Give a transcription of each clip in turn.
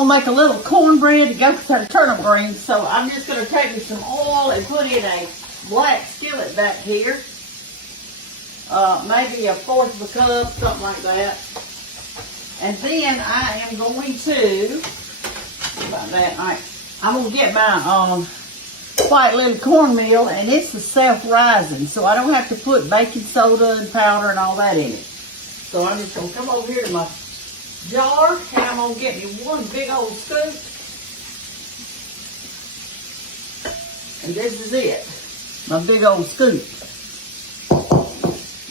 I'll make a little cornbread to go with our turnip greens. So I'm just going to take me some oil and put in a black skillet back here. Maybe a fourth of a cup, something like that. And then I am going to, about that, all right, I'm going to get my white little cornmeal, and it's the self-rising, so I don't have to put baking soda and powder and all that in it. So I'm just going to come over here to my jar, and I'm going to get me one big old scoop. And this is it, my big old scoop.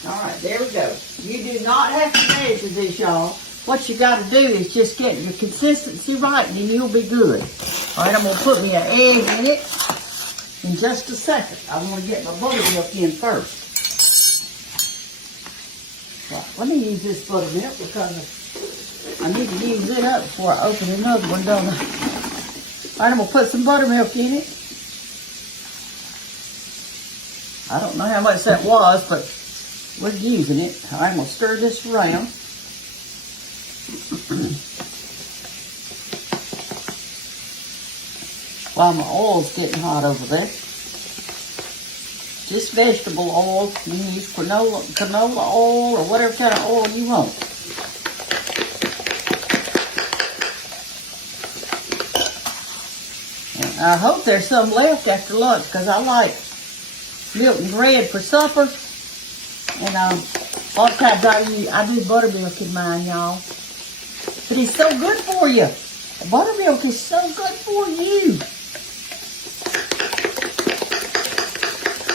Alright, there we go. You do not have to measure this, y'all. What you got to do is just get your consistency right, and then you'll be good. Alright, I'm going to put me an egg in it in just a second. I'm going to get my buttermilk in first. Right, let me use this buttermilk because I need to use it up before I open another one, don't I? Alright, I'm going to put some buttermilk in it. I don't know how much that was, but we're using it. I'm going to stir this around. While my oil's getting hot over there. Just vegetable oil. You can use canola oil or whatever kind of oil you want. And I hope there's some left after lunch because I like milk and bread for supper. And a lot of times I do buttermilk in mine, y'all. But it's so good for you. Buttermilk is so good for you.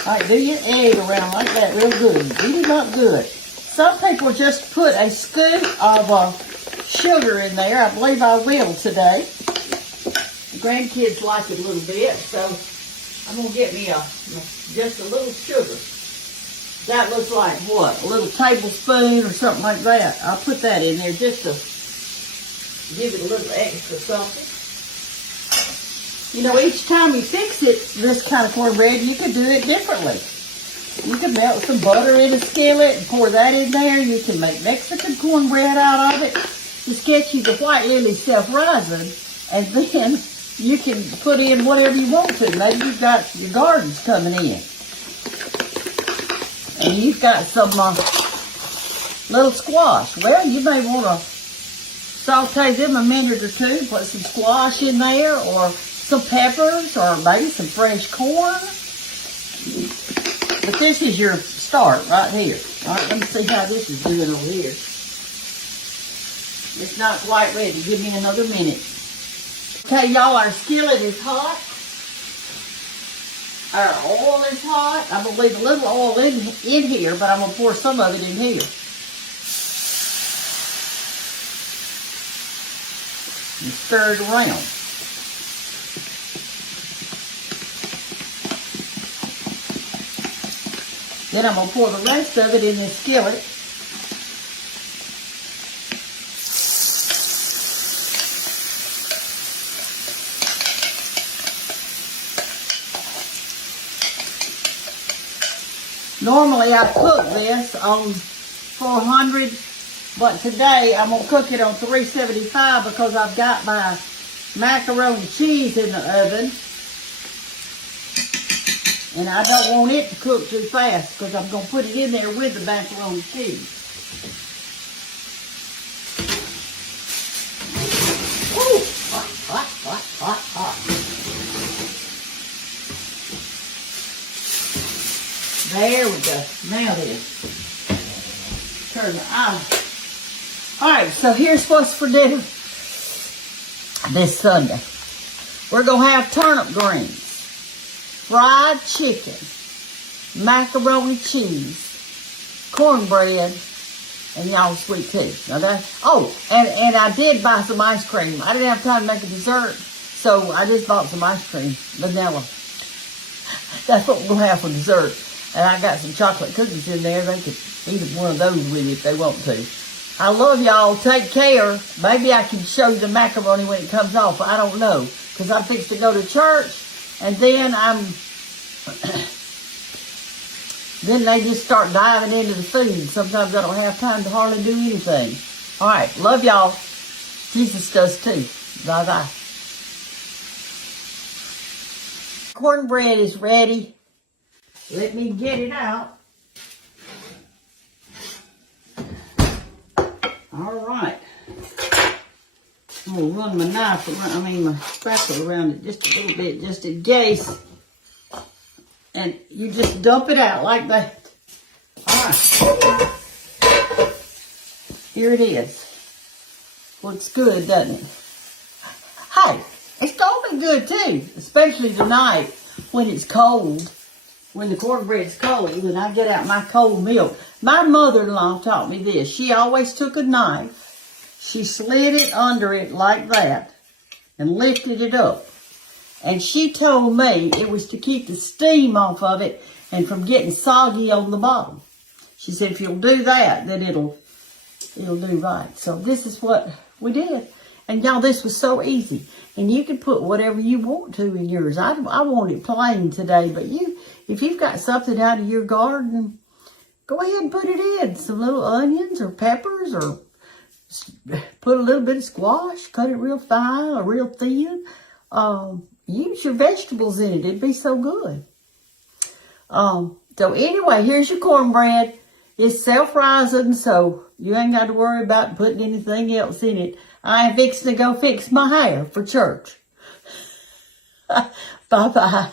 Alright, do your egg around like that real good. Beat it up good. Some people just put a scoop of sugar in there. I believe I will today. The grandkids like it a little bit, so I'm going to get me just a little sugar. That looks like what? A little tablespoon or something like that. I'll put that in there just to give it a little extra something. You know, each time you fix it, this kind of cornbread, you can do it differently. You can melt some butter in a skillet and pour that in there. You can make Mexican cornbread out of it. Just get you the white lily self-rising, and then you can put in whatever you want to. Maybe you've got your gardens coming in. And you've got some little squash. Well, you may want to saute them a minute or two, put some squash in there, or some peppers, or maybe some fresh corn. But this is your start right here. All right, let me see how this is doing over here. It's not quite ready. Give me another minute. Okay, y'all, our skillet is hot. Our oil is hot. I'm going to leave a little oil in here, but I'm going to pour some of it in here. And stir it around. Then I'm going to pour the rest of it in this skillet. Normally I cook this on 400, but today I'm going to cook it on 375 because I've got my macaroni cheese in the oven. And I don't want it to cook too fast because I'm going to put it in there with the macaroni cheese. Ooh, hot, hot, hot, hot, hot. There we go. Now then, turn the eye. Alright, so here's what's for dinner this Sunday. We're going to have turnip greens, fried chicken, macaroni cheese, cornbread, and y'all's sweet tea. Now that's, oh, and I did buy some ice cream. I didn't have time to make a dessert, so I just bought some ice cream, vanilla. That's what we're going to have for dessert. And I got some chocolate cookies in there. They could eat one of those with you if they want to. I love y'all. Take care. Maybe I can show you the macaroni when it comes off. I don't know. Because I'm fixing to go to church. And then then they just start diving into the food. Sometimes I don't have time to hardly do anything. All right. Love y'all. Jesus does too. Bye-bye. Cornbread is ready. Let me get it out. All right. I'm going to run my knife around, my spatula around it just a little bit, just in case. And you just dump it out like that. All right. Here it is. Looks good, doesn't it? Hey, it's going to be good too, especially tonight when it's cold. When the cornbread's cold and I get out my cold milk. My mother-in-law taught me this. She always took a knife. She slid it under it like that and lifted it up. And she told me it was to keep the steam off of it and from getting soggy on the bottom. She said, if you'll do that, then it'll do right. So this is what we did. And y'all, this was so easy. And you can put whatever you want to in yours. I want it plain today, but if you've got something out of your garden, go ahead and put it in. Some little onions or peppers, or put a little bit of squash, cut it real fine or real thin. Use your vegetables in it. It'd be so good. So anyway, here's your cornbread. It's self-rising, so you ain't got to worry about putting anything else in it. I am fixing to go fix my hair for church. Bye-bye.